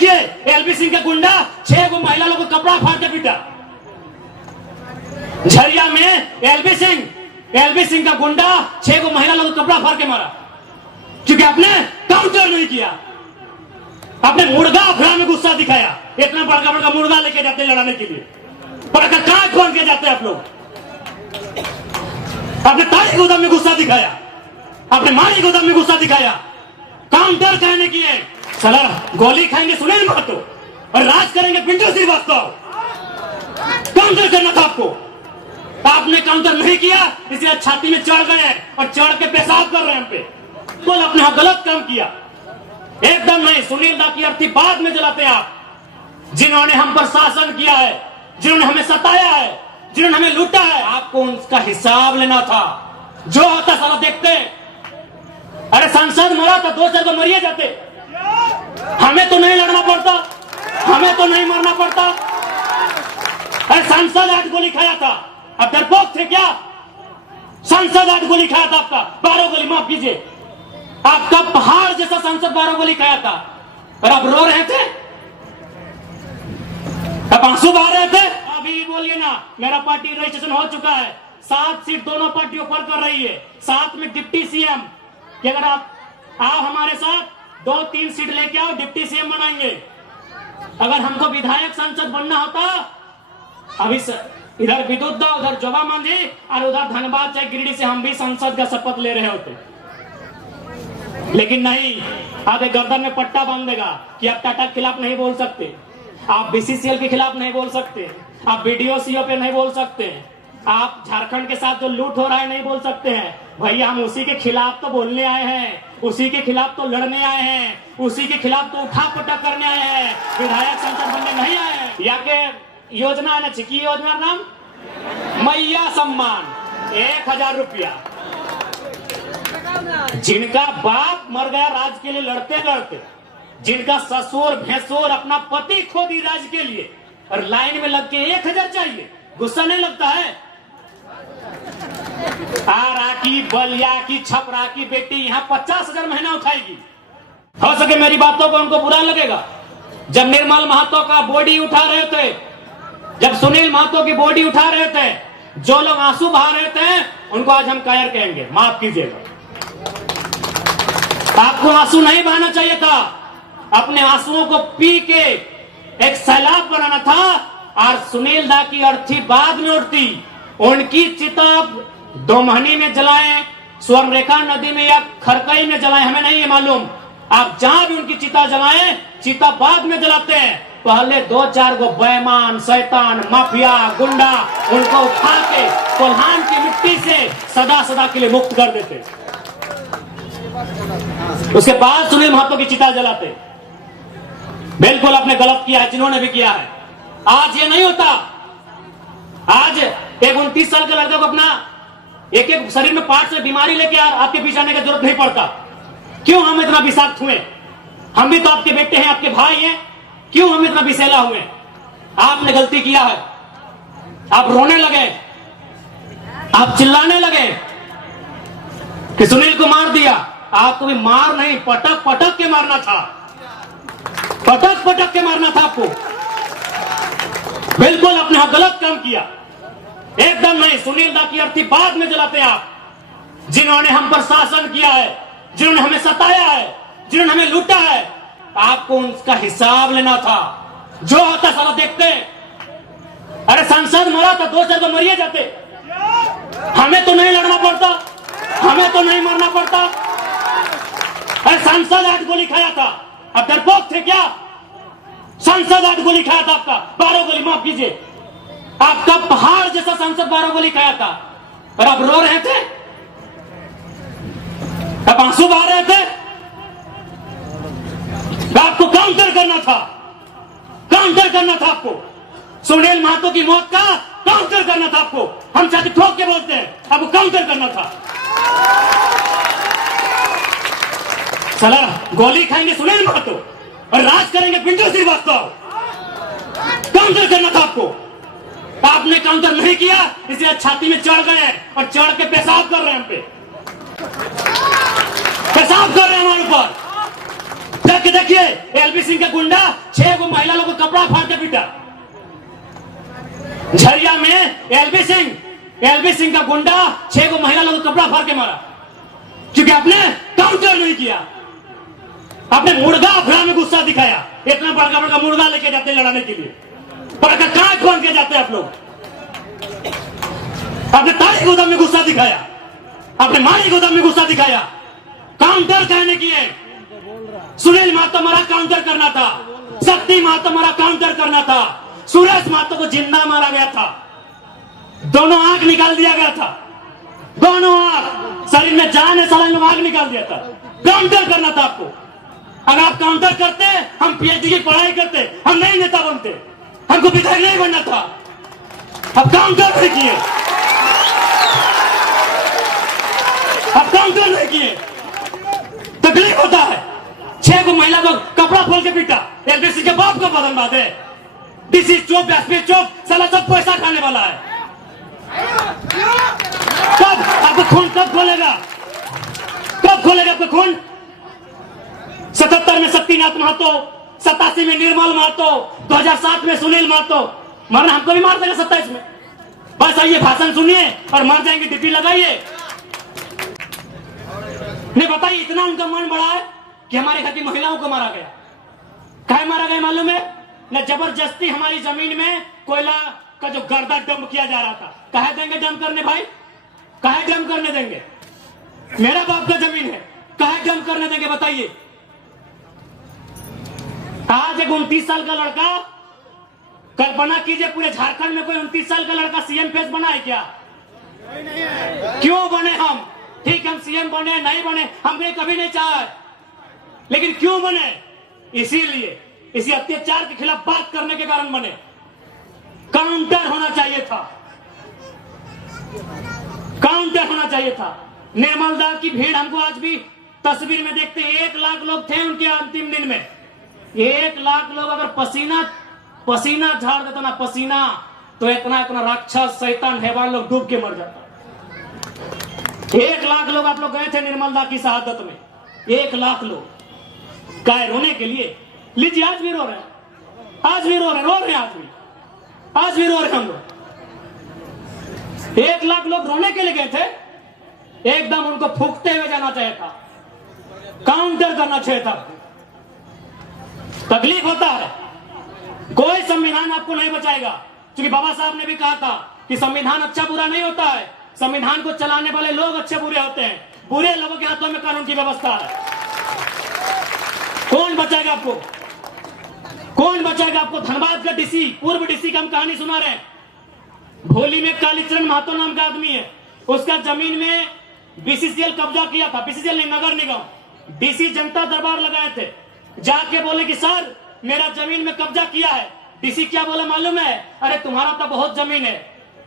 देखिए एलबी सिंह का गुंडा 6 गो महिला लोगों को कपड़ा फाड़ के पीटा। झरिया में एलबी सिंह का गुंडा 6 गो महिला लोगों को कपड़ा फाड़ के मारा, क्योंकि आपने काउंटर नहीं किया। आपने मुर्गा अफरा में गुस्सा दिखाया। इतना बड़का बड़का मुर्गा लेके जाते लड़ाने के लिए, बड़का काट खोल के जाते आप लोग। आपने ताड़ी गोदाम में गुस्सा दिखाया, आपने मारी गोदाम में गुस्सा दिखाया। काउंटर कहने की है, साला गोली खाएंगे सुनील महतो और राज करेंगे पिंटू श्रीवास्तव। काउंटर करना था आपको, आपने काउंटर नहीं किया, इसलिए छाती में चढ़ गए और चढ़ के पेशाब कर रहे हैं हम पे। तो आपने गलत काम किया, एकदम नहीं। सुनील दा की अर्थी बाद में जलाते आप, जिन्होंने हम पर शासन किया है, जिन्होंने हमें सताया है, जिन्होंने हमें लूटा है, आपको उनका हिसाब लेना था। जो होता सारा देखते। अरे सांसद मरा था, 2 साल को मरिए जाते। हमें तो नहीं लड़ना पड़ता, हमें तो नहीं मरना पड़ता। अरे सांसद 8 गोली खाया था, अब डरपोक थे क्या? सांसद 8 गोली खाया था, आपका 12 गोली, माफ कीजिए, आपका पहाड़ जैसा सांसद 12 गोली खाया था, और आप रो रहे थे, अब आंसू बहा रहे थे। अभी बोलिए ना, मेरा पार्टी रजिस्ट्रेशन हो चुका है, 7 सीट दोनों पार्टियों पर कर रही है, साथ में डिप्टी सीएम कि अगर आप आओ हमारे साथ 2-3 सीट लेके आओ, डिप्टी सीएम बनाएंगे। अगर हमको विधायक सांसद बनना होता, अभी इधर विद्युत दा, उधर जोबा मांझी और उधर धनबाद चाहे गिरिडीह से हम भी संसद का शपथ ले रहे होते। लेकिन नहीं, आधे गर्दन में पट्टा बांध देगा कि आप टाटा के खिलाफ नहीं बोल सकते, आप बीसीसीएल के खिलाफ नहीं बोल सकते, आप बीडीओ सीओ पे नहीं बोल सकते, आप झारखंड के साथ जो लूट हो रहा है नहीं बोल सकते हैं। भैया हम उसी के खिलाफ तो बोलने आए हैं, उसी के खिलाफ तो लड़ने आए हैं, उसी के खिलाफ तो उठा पटक करने आए हैं, विधायक संसद बनने नहीं आए हैं। या के योजना है ना, चिकी योजना नाम मैया सम्मान 1000 रुपया। जिनका बाप मर गया राज के लिए लड़ते लड़ते, जिनका ससुर भैंसुर अपना पति खो दी राज के लिए, और लाइन में लग के 1000 चाहिए, गुस्सा नहीं लगता है? आरा की, बलिया की, छपरा की बेटी यहाँ 50,000 महीना उठाएगी। हो सके मेरी बातों को उनको बुरा लगेगा। जब निर्मल महतो का बॉडी उठा रहे थे, जब सुनील महतो की बॉडी उठा रहे थे, जो लोग आंसू बहा रहे थे, उनको आज हम कायर कहेंगे, माफ कीजिएगा। आपको आंसू नहीं बहाना चाहिए था, अपने आंसुओं को पी के एक सैलाब बनाना था। और सुनील दा की अर्थी बाद में उठती, उनकी चिता दोमहनी में जलाएं, स्वर्णरेखा नदी में या खरकई में जलाएं, हमें नहीं है मालूम। आप जहां भी उनकी चिता जलाएं, चिता बाद में जलाते हैं। पहले 2-4 गो बेईमान, शैतान, माफिया, गुंडा, उनको उठा के कोल्हान की मिट्टी से सदा सदा के लिए मुक्त कर देते, उसके बाद सुनील महतो की चिता जलाते। बिल्कुल आपने गलत किया है, जिन्होंने भी किया है। आज ये नहीं होता। आज एक 29 साल के लड़के को अपना एक शरीर में पार्ट से बीमारी लेके आपके पीछे आने की जरूरत नहीं पड़ता। क्यों हम इतना विषाक्त हुए? हम भी तो आपके बेटे हैं, आपके भाई हैं, क्यों हम इतना विषैला हुए? आपने गलती किया है, आप रोने लगे, आप चिल्लाने लगे कि सुनील को मार दिया। आपको भी मार नहीं, पटक पटक के मारना था, पटक पटक के मारना था आपको। बिल्कुल आपने गलत काम किया, एकदम नहीं। सुनील दा की अर्थी बाद में जलाते आप, जिन्होंने हम पर शासन किया है, जिन्होंने हमें सताया है, जिन्होंने हमें लूटा है, आपको उनका हिसाब लेना था। जो होता सारा देखते। अरे सांसद मरा था, 2 साल को मरिए जाते। हमें तो नहीं लड़ना पड़ता, हमें तो नहीं मरना पड़ता। अरे सांसद 8 गोली खाया था, अब डरपोक थे क्या? सांसद 8 गोली खाया था, आपका 12 गोली, माफ कीजिए, आपका पहाड़ जैसा सांसद 12 गोली खाया था, और आप रो रहे थे, अब आंसू बहा रहे थे। आपको काउंटर करना था, काउंटर करना था आपको। सुनील महतो की मौत का काउंटर करना था आपको। हम चाहते ठोक के बोलते हैं, आपको काउंटर करना था। साला गोली खाएंगे सुनील महतो और राज करेंगे पिंटू श्रीवास्तव। काउंटर करना था आपको, आपने काउंटर नहीं किया, इसलिए छाती में चढ़ गए और चढ़ के पेशाब कर रहे हैं, हम पे पेशाब कर रहे हैं हमारे ऊपर। देख के देखिए, एलबी सिंह का गुंडा 6 को महिला लोगों को कपड़ा फाड़ के पीटा। झरिया में एलबी सिंह का गुंडा 6 को महिला लोगों को कपड़ा फाड़ के मारा, क्योंकि आपने काउंटर नहीं किया। आपने मुर्गा अफरा में गुस्सा दिखाया। इतना बड़का बड़का मुर्गा लेके जाते लड़ाने के लिए, बड़का कांच बांध के जाते आप लोग। आपने ताली गोदाम में गुस्सा दिखाया, आपने मारी गोदाम में गुस्सा दिखाया। काउंटर कहने की है। सुनील महतो मारा काउंटर करना था, शक्ति महतो मारा काउंटर करना था, सुरेश महतो को जिंदा मारा गया था, दोनों आंख निकाल दिया गया था, दोनों आंख, शरीर में जान है साला में आंख निकाल दिया था। काउंटर करना था आपको। अगर आप काउंटर करते, हम पीएचडी की पढ़ाई करते, हम नहीं नेता बनते, हमको विधायक नहीं बनना था। अब काउंटर नहीं किए, अब काउंटर नहीं किए, तकलीफ होता है। 6 को महिला को कपड़ा खोल के पीटा। एलबी सिंह के बाप का बदन बात है। डीसी चौक, एसपी चौक, साला सब पैसा खाने वाला है। कब आपको खून कब खोलेगा? कब खोलेगा आपको खून? 77 में शक्तिनाथ महतो, 87 में निर्मल महतो, 2007 में सुनील महतो। मरना हमको भी मार देगा 27 में। बस आइए, भाषण सुनिए और मर जाएंगे, डिप्टी लगाइए। नहीं बताइए, इतना उनका मन बड़ा है कि हमारे घर की महिलाओं को मारा गया। काहे मारा गया मालूम है? न जबरदस्ती हमारी जमीन में कोयला का जो गर्दा डंप किया जा रहा था। काहे देंगे डंप करने भाई? काहे डंप करने देंगे? मेरा बाप का जमीन है, काहे डंप करने देंगे बताइए? आज एक 29 साल का लड़का, कल्पना कीजिए पूरे झारखंड में कोई 29 साल का लड़का सीएम फेस बना है क्या? क्यों बने हम? ठीक, हम सीएम बने नहीं बने हमने कभी नहीं चाहा, लेकिन क्यों बने? इसीलिए इसी अत्याचार के खिलाफ बात करने के कारण बने। काउंटर होना चाहिए था, काउंटर होना चाहिए था। निर्मल दा की भीड़ हमको आज भी तस्वीर में देखते हैं। 1 लाख लोग थे उनके अंतिम दिन में। 1 लाख लोग अगर पसीना झाड़ देता ना, पसीना, तो इतना राक्षस शैतान हैवान लोग डूब के मर जाता। 1 लाख लोग आप लोग गए थे निर्मल दा की शहादत में। 1 लाख लोग काय रोने के लिए? लीजिए, आज भी रो रहे हैं, आज भी रो रहे हैं, आज भी रो रहे हैं हम लोग। 1 लाख लोग रोने के लिए गए थे, एकदम उनको फूकते हुए जाना चाहिए था, काउंटर करना चाहिए था। तकलीफ होता है। कोई संविधान आपको नहीं बचाएगा, क्योंकि बाबा साहब ने भी कहा था कि संविधान अच्छा बुरा नहीं होता है, संविधान को चलाने वाले लोग अच्छे बुरे होते हैं। बुरे लोगों के हाथों में कानून की व्यवस्था है। कौन बचाएगा आपको? कौन बचाएगा आपको? धनबाद का डीसी, पूर्व डीसी का हम कहानी सुना रहे हैं। भोली में कालीचरण महतो नाम का आदमी है, उसका जमीन में बीसीसीएल कब्जा किया था। बीसीसीएल नहीं, नगर निगम। डीसी जनता दरबार लगाए थे, जाके बोले कि सर मेरा जमीन में कब्जा किया है। डीसी क्या बोला मालूम है? अरे तुम्हारा तो बहुत जमीन है,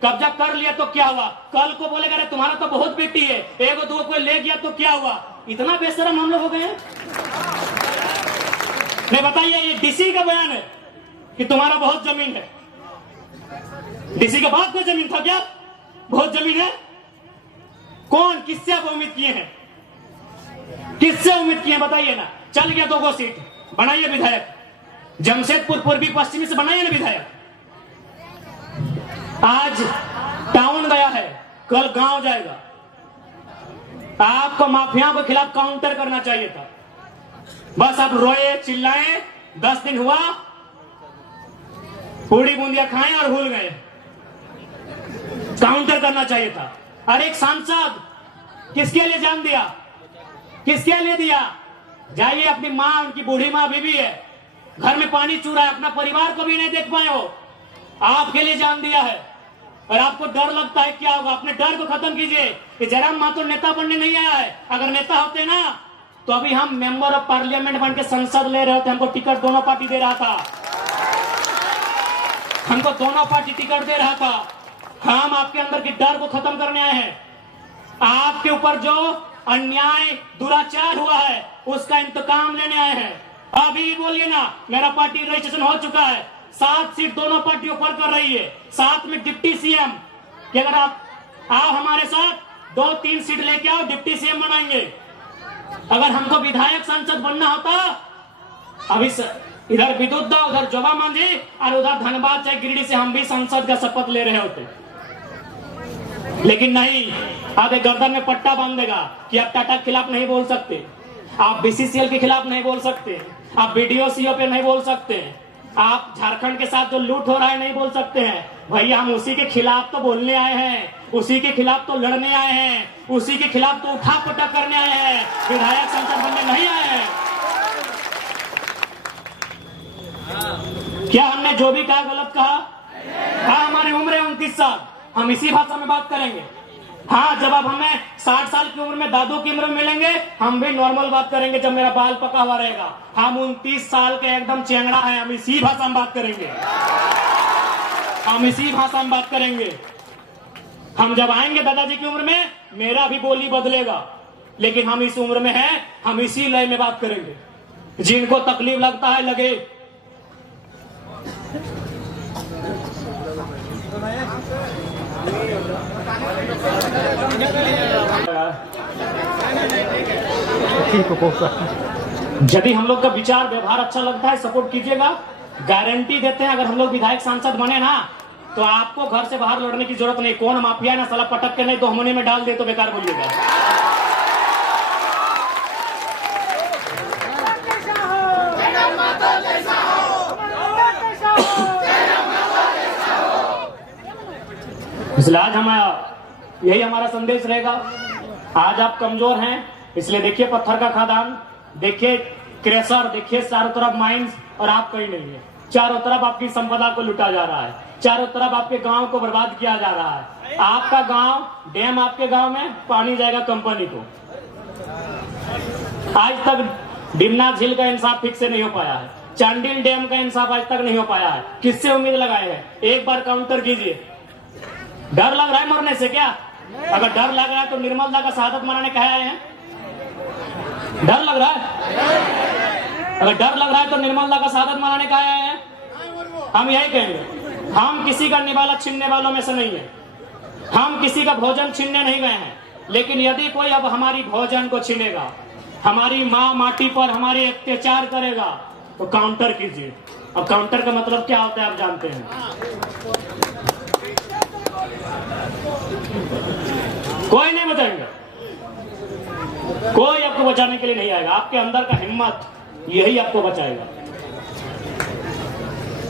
कब्जा कर लिया तो क्या हुआ? कल को बोलेगा अरे तुम्हारा तो बहुत बेटी है, 1-2 कोई ले गया तो क्या हुआ? इतना बेशरम हम लोग हो गए हैं। नहीं बताइए, ये डीसी का बयान है कि तुम्हारा बहुत जमीन है। डीसी के बाप को जमीन था क्या? बहुत जमीन है। कौन, किससे आप उम्मीद किए हैं? किससे उम्मीद किए बताइए ना। चल गया 2 सीट, बनाइए विधायक। जमशेदपुर पूर्वी पश्चिमी से बनाइए ना विधायक। आज टाउन गया है, कल गांव जाएगा। आपको माफिया के खिलाफ काउंटर करना चाहिए था। बस आप रोए चिल्लाए, 10 दिन हुआ, पूड़ी बूंदिया खाएं और भूल गए। काउंटर करना चाहिए था। अरे एक सांसद किसके लिए जान दिया? किसके लिए दिया? जाइए, अपनी माँ, उनकी बूढ़ी माँ बीबी है, घर में पानी चू रहा है, अपना परिवार को भी नहीं देख पाए हो, आपके लिए जान दिया है। और आपको डर लगता है क्या होगा? अपने डर को खत्म कीजिए। कि जयराम महतो नेता बनने नहीं आया है। अगर नेता होते ना तो अभी हम मेंबर ऑफ पार्लियामेंट बन के संसद ले रहे थे। हमको टिकट दोनों पार्टी दे रहा था, हमको दोनों पार्टी टिकट दे रहा था। हम आपके अंदर की डर को खत्म करने आए हैं। आपके ऊपर जो अन्याय दुराचार हुआ है उसका इंतकाम लेने आए हैं। अभी बोलिए ना, मेरा पार्टी रजिस्ट्रेशन हो चुका है, 7 सीट दोनों पार्टी ऑफर कर रही है, साथ में डिप्टी सीएम कि अगर आप आओ हमारे साथ 2-3 सीट लेके आओ, डिप्टी सीएम बनाएंगे। अगर हमको विधायक सांसद बनना होता अभी इधर विद्युत उधर जोबा मांझी और उधर धनबाद चाहे गिरिडीह से हम भी संसद का शपथ ले रहे होते, लेकिन नहीं, आधे गर्दन में पट्टा बांध देगा कि आप टाटा के खिलाफ नहीं बोल सकते, आप बीसीसीएल के खिलाफ नहीं बोल सकते, आप बीडीओ सीओ पे नहीं बोल सकते, आप झारखंड के साथ जो लूट हो रहा है नहीं बोल सकते हैं। भैया हम उसी के खिलाफ तो बोलने आए हैं, उसी के खिलाफ तो लड़ने आए हैं, उसी के खिलाफ तो उठा पटक करने आए हैं, विधायक संसद बनने नहीं आए हैं। क्या हमने जो भी कहा गलत कहा? हाँ, हमारी उम्र है 29 साल, हम इसी भाषा में बात करेंगे। हाँ, जब आप हमें 60 साल की उम्र में दादू की उम्र में मिलेंगे, हम भी नॉर्मल बात करेंगे जब मेरा बाल पका हुआ रहेगा। हम 29 साल के एकदम चेंगड़ा है, हम इसी भाषा में बात करेंगे, हम इसी भाषा में बात करेंगे। हम जब आएंगे दादाजी की उम्र में, मेरा भी बोली बदलेगा, लेकिन हम इस उम्र में हैं, हम इसी लय में बात करेंगे। जिनको तकलीफ लगता है लगे। यदि हम लोग का विचार व्यवहार अच्छा लगता है, सपोर्ट कीजिएगा। गारंटी देते हैं, अगर हम लोग विधायक सांसद बने ना, तो आपको घर से बाहर लड़ने की जरूरत नहीं। कौन माफिया ना साला पटक के नहीं तो हमने में डाल दे तो बेकार बोलिएगा। इसलिए आज यही हमारा संदेश रहेगा। आज आप कमजोर हैं, इसलिए देखिए पत्थर का खदान, देखिए क्रेशर, देखिए चारों तरफ माइंस, और आप कहीं नहीं है। चारों तरफ आपकी संपदा को लुटा जा रहा है, चारों तरफ आपके गांव को बर्बाद किया जा रहा है। आपका गांव, डैम आपके गांव में, पानी जाएगा कंपनी को। आज तक डिमना झील का इंसाफ ठीक से नहीं हो पाया है, चांडिल डैम का इंसाफ आज तक नहीं हो पाया है। किससे उम्मीद लगाए हैं? एक बार काउंटर कीजिए। डर लग रहा है मरने से क्या? अगर डर लग रहा है तो निर्मल दा का शहादत मनाने कहे आए हैं? डर लग रहा है? अगर डर लग रहा है तो निर्मल दा का शहादत मनाने कहे आए हैं? हम यही कहेंगे, हम किसी का निवाला छीनने वालों में से नहीं है, हम किसी का भोजन छीनने नहीं गए हैं। लेकिन यदि कोई अब हमारी भोजन को छीनेगा, हमारी माँ माटी पर हमारी अत्याचार करेगा, तो काउंटर कीजिए। अब काउंटर का मतलब क्या होता है आप जानते हैं। कोई नहीं बचाएगा, कोई आपको बचाने के लिए नहीं आएगा। आपके अंदर का हिम्मत यही आपको बचाएगा।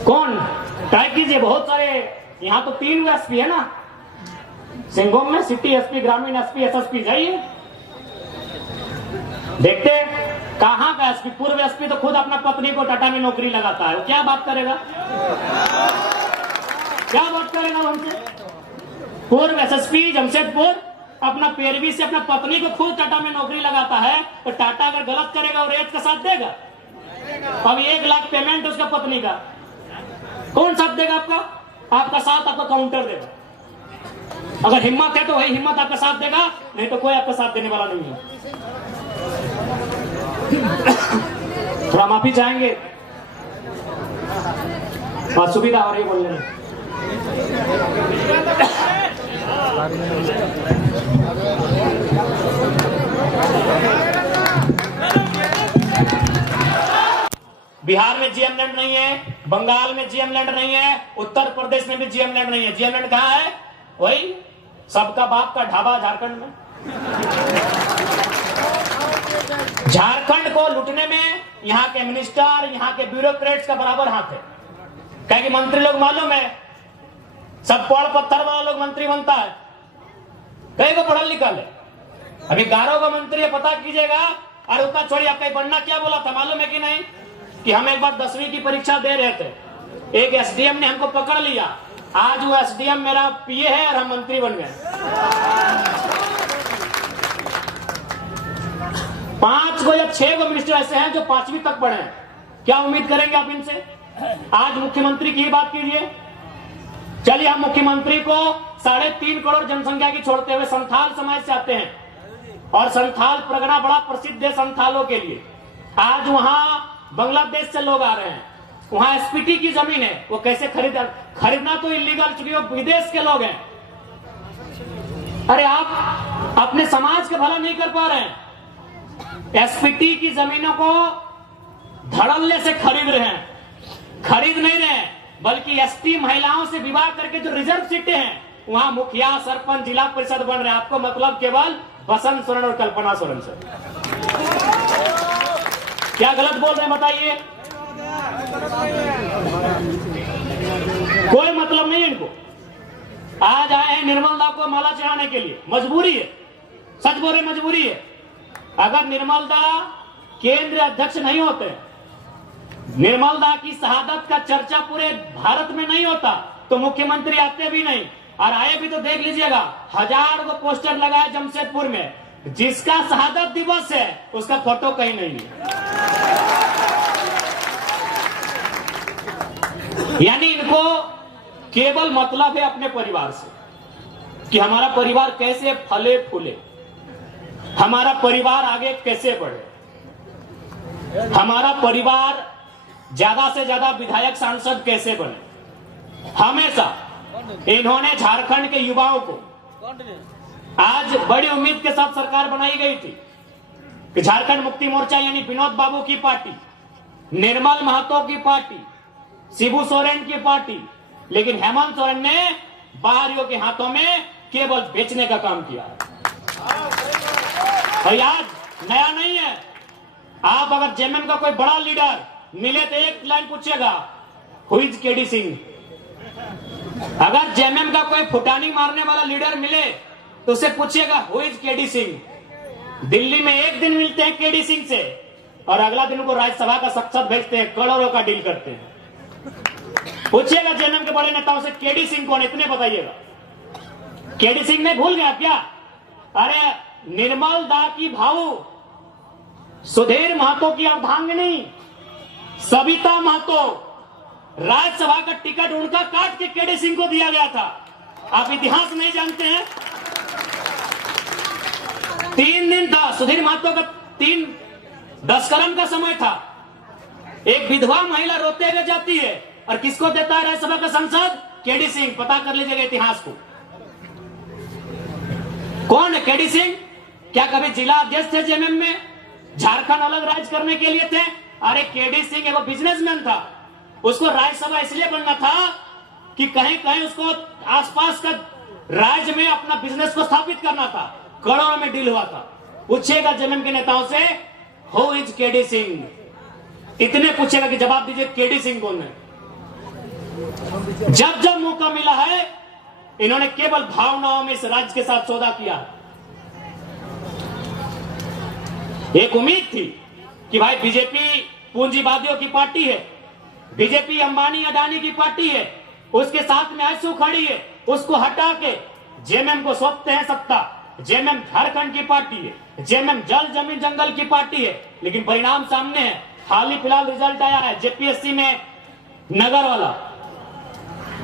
कौन? ट्राई कीजिए। बहुत सारे यहाँ तो 3 एसपी है ना, सिंगोम में सिटी एसपी, ग्रामीण एसपी, एसएसपी। जाइए देखते कहाँ का एसपी। पूर्व एसपी तो खुद अपना पत्नी को टाटा में नौकरी लगाता है, वो क्या बात करेगा? क्या बात करेगा हमसे? पूर्व एसएसपी जमशेदपुर अपना पैरवी से अपना पत्नी को खुद टाटा में नौकरी लगाता है, तो टाटा अगर गलत करेगा और रेत का साथ देगा? अब 1 लाख पेमेंट उसका पत्नी का, कौन साथ देगा आपका? आपका साथ आपका काउंटर देगा। अगर हिम्मत है तो वही हिम्मत आपका साथ देगा, नहीं तो कोई आपका साथ देने वाला नहीं है। थोड़ा माफी चाहेंगे, सुविधा हो रही है बोलने में। बिहार में जीएम लैंड नहीं है, बंगाल में जीएम लैंड नहीं है, उत्तर प्रदेश में भी जीएम लैंड नहीं है। जीएम लैंड कहाँ है? वही सबका बाप का ढाबा झारखंड में। झारखंड को लूटने में यहाँ के मिनिस्टर, यहाँ के ब्यूरोक्रेट्स का बराबर हाथ है। क्या कि मंत्री लोग मालूम है, सब पढ़ पत्थर वाला लोग मंत्री बनता है, कहीं को पढ़ल लिखल है। अभी 11 का मंत्री है, पता कीजिएगा। और उतना छोड़ी, आपका बनना क्या बोला था मालूम है कि नहीं? कि हम एक बार 10वीं की परीक्षा दे रहे थे, एक एसडीएम ने हमको पकड़ लिया। आज वो एसडीएम मेरा पीए है और हम मंत्री बन गए। 5 या 6 मिनिस्टर ऐसे हैं जो 5वीं तक पढ़े हैं। क्या उम्मीद करेंगे आप इनसे? आज मुख्यमंत्री की बात कीजिए। चलिए, हम मुख्यमंत्री को 3.5 करोड़ जनसंख्या की छोड़ते हुए संथाल समाज से आते हैं, और संथाल परगना बड़ा प्रसिद्ध है संथालों के लिए। आज वहां बांग्लादेश से लोग आ रहे हैं, वहां एसपीटी की जमीन है, वो कैसे खरीदना तो इलीगल, चूंकि वो विदेश के लोग हैं। अरे आप अपने समाज का भला नहीं कर पा रहे हैं। एसपीटी की जमीनों को धड़ल्ले से खरीद रहे हैं, खरीद नहीं रहे हैं, बल्कि एसटी महिलाओं से विवाह करके जो रिजर्व सीटें हैं वहां मुखिया, सरपंच, जिला परिषद बन रहे हैं। आपको मतलब केवल बसंत सोरेन और कल्पना सोरेन से। क्या गलत बोल रहे हैं बताइए? कोई मतलब नहीं इनको। आज आए हैं निर्मल दा को माला चढ़ाने के लिए, मजबूरी है, सच बोल रहे मजबूरी है। अगर निर्मल दा केंद्रीय अध्यक्ष नहीं होते, निर्मल दा की शहादत का चर्चा पूरे भारत में नहीं होता, तो मुख्यमंत्री आते भी नहीं। और आए भी तो देख लीजिएगा, 1000 को पोस्टर लगाए जमशेदपुर में, जिसका शहादत दिवस है उसका फोटो कहीं नहीं है। यानी इनको केवल मतलब है अपने परिवार से, कि हमारा परिवार कैसे फले फूले, हमारा परिवार आगे कैसे बढ़े, हमारा परिवार ज्यादा से ज्यादा विधायक सांसद कैसे बने। हमेशा इन्होंने झारखंड के युवाओं को, आज बड़ी उम्मीद के साथ सरकार बनाई गई थी कि झारखंड मुक्ति मोर्चा यानी विनोद बाबू की पार्टी, निर्मल महतो की पार्टी, शिबू सोरेन की पार्टी, लेकिन हेमंत सोरेन ने बाहरियों के हाथों में केवल बेचने का काम किया। और आज नया नहीं है, आप अगर जेएमएम का कोई बड़ा लीडर मिले तो एक लाइन पूछेगा, हु इज केडी सिंह। अगर जेएमएम का कोई फुटानी मारने वाला लीडर मिले तो उसे पूछिएगा, who is KD Singh. Delhi में एक दिन मिलते हैं केडी सिंह से और अगला दिन उनको राज्यसभा का सांसद भेजते हैं, करोड़ों का डील करते हैं। पूछिएगा जेएमएम के बड़े नेताओं से, केडी सिंह कौन, इतने बताइएगा। केडी सिंह ने भूल गया क्या? अरे निर्मल दा की भाऊ, सुधीर महतो की अर्धांगिनी सविता महतो, राज्यसभा का टिकट उनका काट के केडी सिंह को दिया गया था। आप इतिहास नहीं जानते हैं? 3 दिन था सुधीर महतो का, 10 कर्म का समय था। एक विधवा महिला रोते हुए जाती है और किसको देता है राज्यसभा का सांसद? केडी सिंह। पता कर लीजिएगा इतिहास को, कौन है केडी सिंह? क्या कभी जिला अध्यक्ष थे जेएमएम में? झारखंड अलग राज्य करने के लिए थे? अरे केडी सिंह एगो बिजनेसमैन था, उसको राज्यसभा इसलिए बनना था कि कहीं कहीं उसको आसपास का राज्य में अपना बिजनेस को स्थापित करना था। करोड़ों में डील हुआ था। पूछेगा जेएमएम के नेताओं से, हु इज केडी सिंह, इतने पूछेगा कि जवाब दीजिए केडी सिंह कौन है। जब जब मौका मिला है इन्होंने केवल भावनाओं में इस राज्य के साथ सौदा किया। एक उम्मीद थी कि भाई बीजेपी पूंजीवादियों की पार्टी है, बीजेपी अंबानी अडानी की पार्टी है, उसके साथ में आंसू खड़ी है, उसको हटा के जेएमएम को सौंपते हैं सत्ता। जेएमएम झारखंड की पार्टी है, जेएमएम जल जमीन जंगल की पार्टी है, लेकिन परिणाम सामने है। हाल ही फिलहाल रिजल्ट आया है जेपीएससी में, नगर वाला,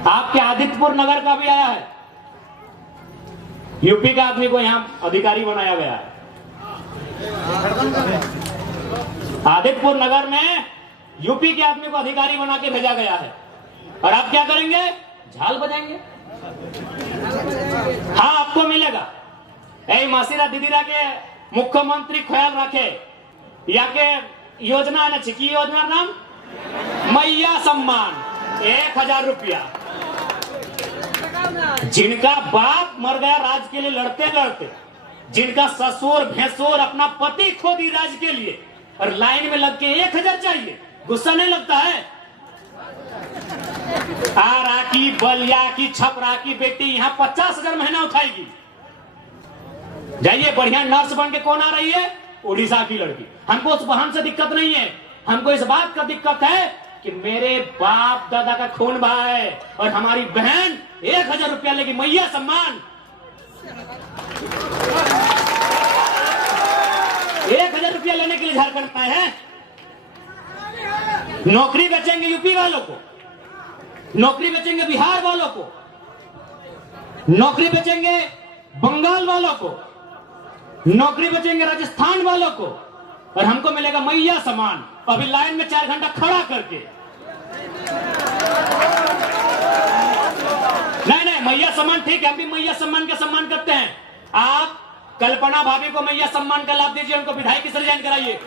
आपके आदित्यपुर नगर का भी आया है। यूपी का आदमी को यहां अधिकारी बनाया गया है। आदित्यपुर नगर में यूपी के आदमी को अधिकारी बना के भेजा गया है। और आप क्या करेंगे? झाल बजाएंगे। हाँ, आपको मिलेगा। मासीरा दीदीरा के मुख्यमंत्री ख्याल रखे, या के योजना है ना, छिकी योजना नाम मैया सम्मान, 1000 रुपया। जिनका बाप मर गया राज के लिए लड़ते लड़ते, जिनका ससुर भैंसुर अपना पति खो दी राज के लिए, और लाइन में लग के 1000 चाहिए, गुस्सा नहीं लगता है? आरा की, बलिया की, छपरा की बेटी यहाँ 50,000 महीना उठाएगी। जाइए, बढ़िया नर्स बन के कौन आ रही है? उड़ीसा की लड़की। हमको उस बहन से दिक्कत नहीं है, हमको इस बात का दिक्कत है कि मेरे बाप दादा का खून बहा है और हमारी बहन 1000 रुपया लेगी, मैया सम्मान। 1000 रुपया लेने के लिए झारखंड में है। नौकरी बेचेंगे यूपी वालों को, नौकरी बेचेंगे बिहार वालों को, नौकरी बेचेंगे बंगाल वालों को, नौकरी बेचेंगे राजस्थान वालों को, और हमको मिलेगा मैया सम्मान। अभी लाइन में 4 घंटा खड़ा करके। नहीं, मैया सम्मान ठीक है, हम भी मैया सम्मान का सम्मान करते हैं। आप कल्पना भाभी को मैया सम्मान का लाभ दीजिए, उनको विधायक से रिजाइन कराइए।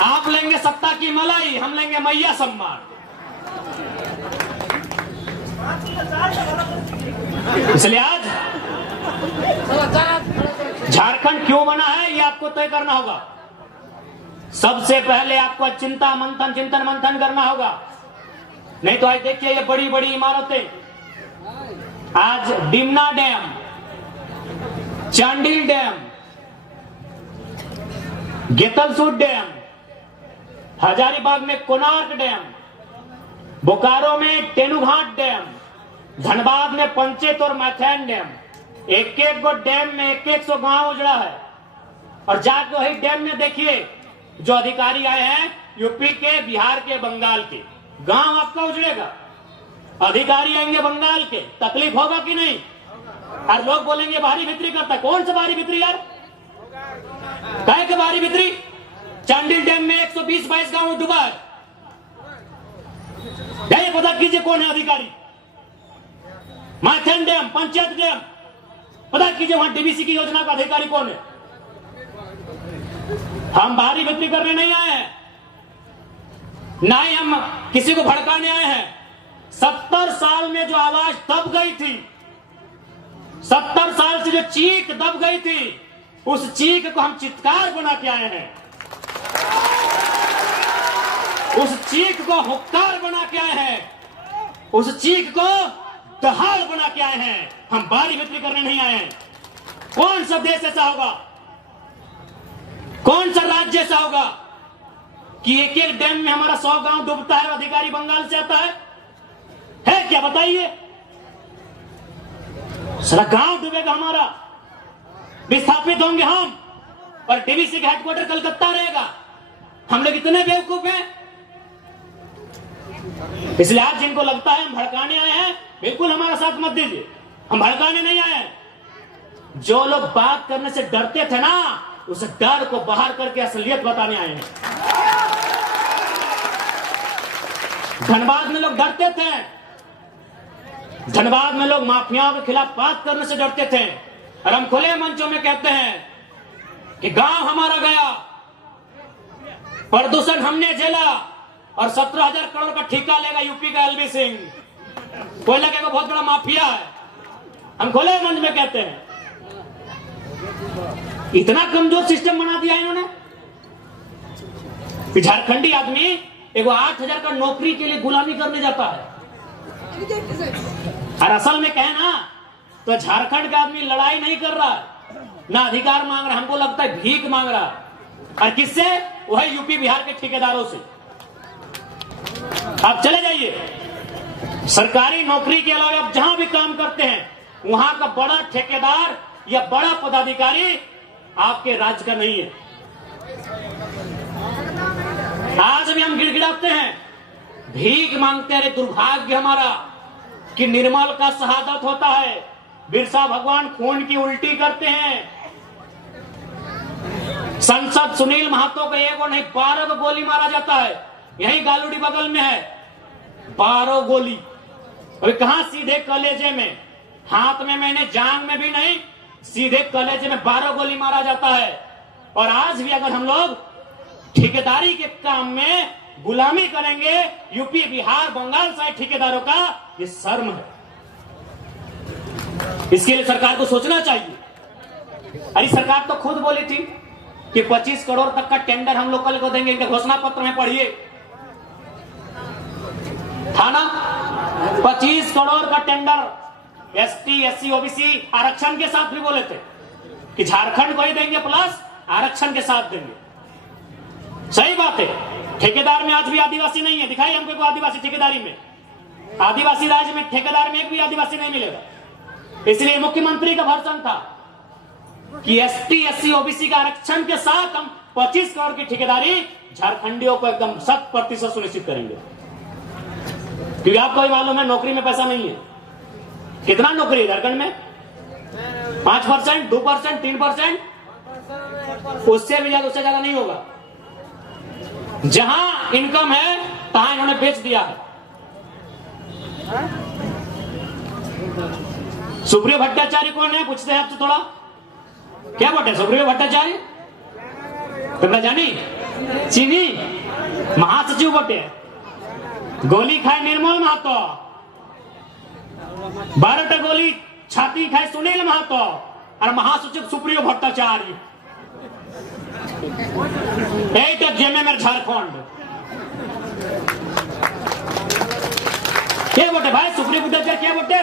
आप लेंगे सत्ता की मलाई, हम लेंगे मैया सम्मान। इसलिए आज झारखंड क्यों बना है ये आपको तय करना होगा। सबसे पहले आपको चिंतन मंथन करना होगा। नहीं तो आज देखिए ये बड़ी बड़ी इमारतें, आज Dimna dam, Chandil dam, Getalsud dam, Hazaribagh में कोणार्क डैम, बोकारो में तेनुघाट डैम, धनबाद में पंचेत और मैथैन डैम, एक एक गो डैम में एक एक सौ गांव उजड़ा है। और जाके वही डैम में देखिए जो अधिकारी आए हैं यूपी के, बिहार के, बंगाल के, गांव आपका उजड़ेगा। अधिकारी आएंगे बंगाल के, तकलीफ होगा कि नहीं? और लोग बोलेंगे भारी बिक्री करता है। कौन सा भारी बिक्री यार? काय के भारी बिक्री? चांडिल डैम में 120-22 गांव डूबा है। ये पता कीजिए कौन है अधिकारी। मैथन डैम, पंचायत डैम, पता कीजिए वहां डीबीसी की योजना का अधिकारी कौन है। हम भारी बिक्री करने नहीं आए हैं, ना ही हम किसी को भड़काने आए हैं। 70 साल में जो आवाज दब गई थी, 70 साल से जो चीख दब गई थी, उस चीख को हम चित्कार बना के आए हैं। उस चीख को हुक्कार बना के आए हैं। उस चीख को दहाड़ बना के आए हैं। हम भारी बिक्री करने नहीं आए हैं। कौन सा देश ऐसा होगा, कौन सा राज्य ऐसा होगा कि एक एक डैम में हमारा 100 गांव डूबता है और अधिकारी बंगाल से आता है? क्या बताइए? सारा गांव डूबेगा हमारा, विस्थापित होंगे हम, और डीवीसी का हेडक्वार्टर कलकत्ता रहेगा। हम लोग इतने बेवकूफ हैं। इसलिए आज जिनको लगता है हम भड़काने आए हैं, बिल्कुल हमारा साथ मत दीजिए। हम भड़काने नहीं आए हैं। जो लोग बात करने से डरते थे ना, उस डर को बाहर करके असलियत बताने आए हैं। धनबाद में लोग डरते थे, धनबाद में लोग माफियाओं के खिलाफ बात करने से डरते थे, और हम खुले मंचों में कहते हैं कि गांव हमारा गया, प्रदूषण हमने झेला, और 17,000 करोड़ का ठेका लेगा यूपी का एलबी सिंह। कोयला का बहुत बड़ा माफिया है। हम खुले मंच में कहते हैं। इतना कमजोर सिस्टम बना दिया इन्होंने। झारखंडी आदमी एगो 8,000 का नौकरी के लिए गुलामी करने जाता है। और असल में कहे ना तो झारखंड का आदमी लड़ाई नहीं कर रहा, ना अधिकार मांग रहा, हमको लगता है भीख मांग रहा। और किससे? वही यूपी बिहार के ठेकेदारों से। आप चले जाइए, सरकारी नौकरी के अलावा आप जहां भी काम करते हैं, वहां का बड़ा ठेकेदार या बड़ा पदाधिकारी आपके राज्य का नहीं है। आज भी हम गिड़गिड़ाते हैं, भीख मांगते हैं। दुर्भाग्य हमारा कि निर्मल का शहादत होता है, बिरसा भगवान खून की उल्टी करते हैं। संसद सुनील महतो को एगो नहीं 12 गोली मारा जाता है। यही गालूडी बगल में है, 12 गोली। अभी कहां? सीधे कलेजे में, हाथ में मैंने, जांग में भी नहीं, सीधे कलेजे में 12 गोली मारा जाता है। और आज भी अगर हम लोग ठेकेदारी के काम में गुलामी करेंगे यूपी, बिहार, बंगाल साइड ठेकेदारों का, ये शर्म है। इसके लिए सरकार को सोचना चाहिए। अरे सरकार तो खुद बोली थी कि 25 करोड़ तक का टेंडर हम लोग कल को देंगे। इनके घोषणा पत्र में पढ़िए, था ना 25 करोड़ का टेंडर एसटी, एससी, ओबीसी आरक्षण के साथ भी बोले थे कि झारखंड को ही देंगे प्लस आरक्षण के साथ देंगे। सही बात है। ठेकेदार में आज भी आदिवासी नहीं है। दिखाई हमको कोई आदिवासी ठेकेदारी में। आदिवासी राज्य में ठेकेदार में एक भी आदिवासी नहीं मिलेगा। इसलिए मुख्यमंत्री का भर्सन था कि एसटी, एससी, ओबीसी का आरक्षण के साथ हम 25 करोड़ की ठेकेदारी झारखंडियों को एकदम 100% सुनिश्चित करेंगे। क्योंकि आपको भी मालूम है नौकरी में पैसा नहीं है। कितना नौकरी है झारखंड में? 5%, 2%, 3%, उससे भी ज्यादा, उससे ज्यादा नहीं होगा। जहां इनकम है तहां इन्होंने बेच दिया है। सुप्रियो भट्टाचार्य कौन है? पूछते हैं आपसे थोड़ा। क्या बोलते हैं सुप्रियो भट्टाचार्य? तुमने जानी? चीनी महासचिव बटे गोली खाए निर्मल महतो, 12टा गोली छाती खाए सुनील महतो और महासचिव सुप्रियो भट्टाचार्य। এইটা জেএমএম झारखंड क्या बोटे भाई? सुप्रियो भट्टाचार्य क्या बोटे?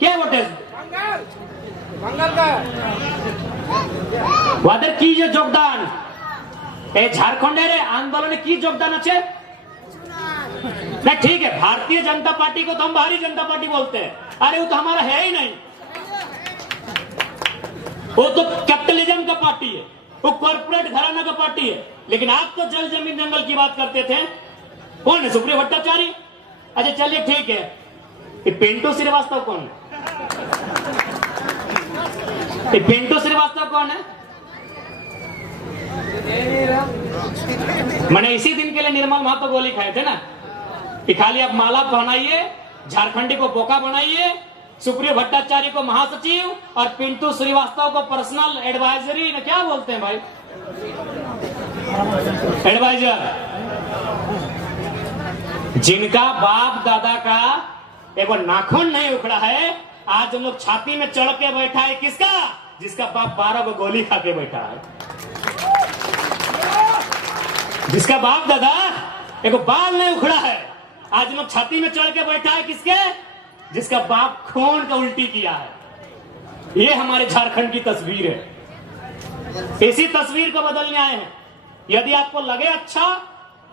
क्या बोटे? ওদের কি যে যোগদান এই झारखंड आंदोलन की योगदान अच्छे नहीं? ठीक है, भारतीय जनता पार्टी को तो हम भारतीय जनता पार्टी बोलते हैं। अरे वो तो हमारा है ही नहीं, वो तो कैपिटलिज्म का पार्टी है, वो कॉर्पोरेट घराना का पार्टी है। लेकिन आप तो जल जमीन जंगल की बात करते थे। कौन है? सुप्रियो भट्टाचार्य। अच्छा चलिए ठीक है, ये पिंटू श्रीवास्तव कौन है? ये पिंटू श्रीवास्तव कौन है? मैंने इसी दिन के लिए निर्मल महतो गोली खाए थे ना कि खाली आप माला पहनाइए, झारखंडी को बोका बनाइए, सुप्रियो भट्टाचार्य को महासचिव और पिंटू श्रीवास्तव को पर्सनल एडवाइजरी ना क्या बोलते हैं भाई, एडवाइजर, जिनका बाप दादा का एक नाखून नहीं उखड़ा है, आज हम लोग छाती में चढ़ के बैठा है। किसका? जिसका बाप 12 को गोली खा के बैठा है, जिसका बाप दादा एक बाल नहीं उखड़ा है, आज हम लोग छाती में चढ़ के बैठा है। किसके? जिसका बाप खून का उल्टी किया है। ये हमारे झारखंड की तस्वीर है। इसी तस्वीर को बदलने आए हैं। यदि आपको लगे अच्छा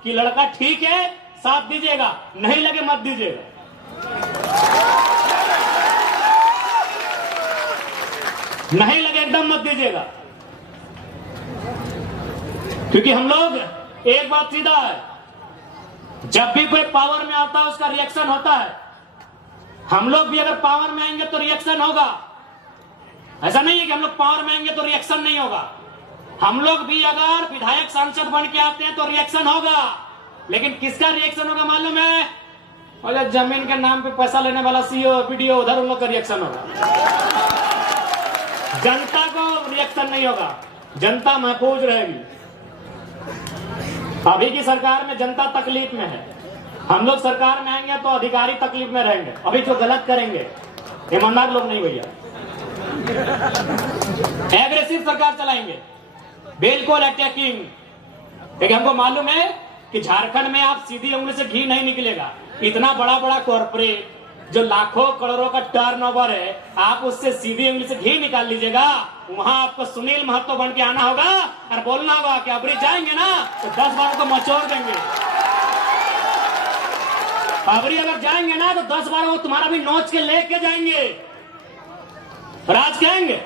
कि लड़का ठीक है, साथ दीजिएगा, नहीं लगे मत दीजिएगा। नहीं लगे एकदम मत दीजिएगा, क्योंकि हम लोग एक बात सीधा है, जब भी कोई पावर में आता है उसका रिएक्शन होता है। हम लोग भी अगर पावर में आएंगे तो रिएक्शन होगा। ऐसा नहीं है कि हम लोग पावर में आएंगे तो रिएक्शन नहीं होगा। हम लोग भी अगर विधायक सांसद बन के आते हैं तो रिएक्शन होगा। लेकिन किसका रिएक्शन होगा मालूम है? और जमीन के नाम पे पैसा लेने वाला सीओ वीडियो, उधर उन लोग का रिएक्शन होगा। जनता को रिएक्शन नहीं होगा, जनता महफूज रहेगी। अभी की सरकार में जनता तकलीफ में है, हम लोग सरकार में आएंगे तो अधिकारी तकलीफ में रहेंगे। अभी जो गलत करेंगे ईमानदार लोग नहीं भैया, एग्रेसिव सरकार चलाएंगे, बिल्कुल अटैकिंग। लेकिन हमको मालूम है कि झारखंड में आप सीधी उंगली से घी नहीं निकलेगा। इतना बड़ा बड़ा कॉर्पोरेट जो लाखों करोड़ों का टर्नओवर है, आप उससे सीधी उंगली से घी निकाल लीजिएगा। वहां आपको सुनील महतो बन के आना होगा और बोलना होगा कि अबरी जाएंगे ना तो 10 बारों को मचोड़ देंगे। अबरी अगर जाएंगे ना तो 10 बारों को तुम्हारा भी नोच के लेके जाएंगे। राज कहेंगे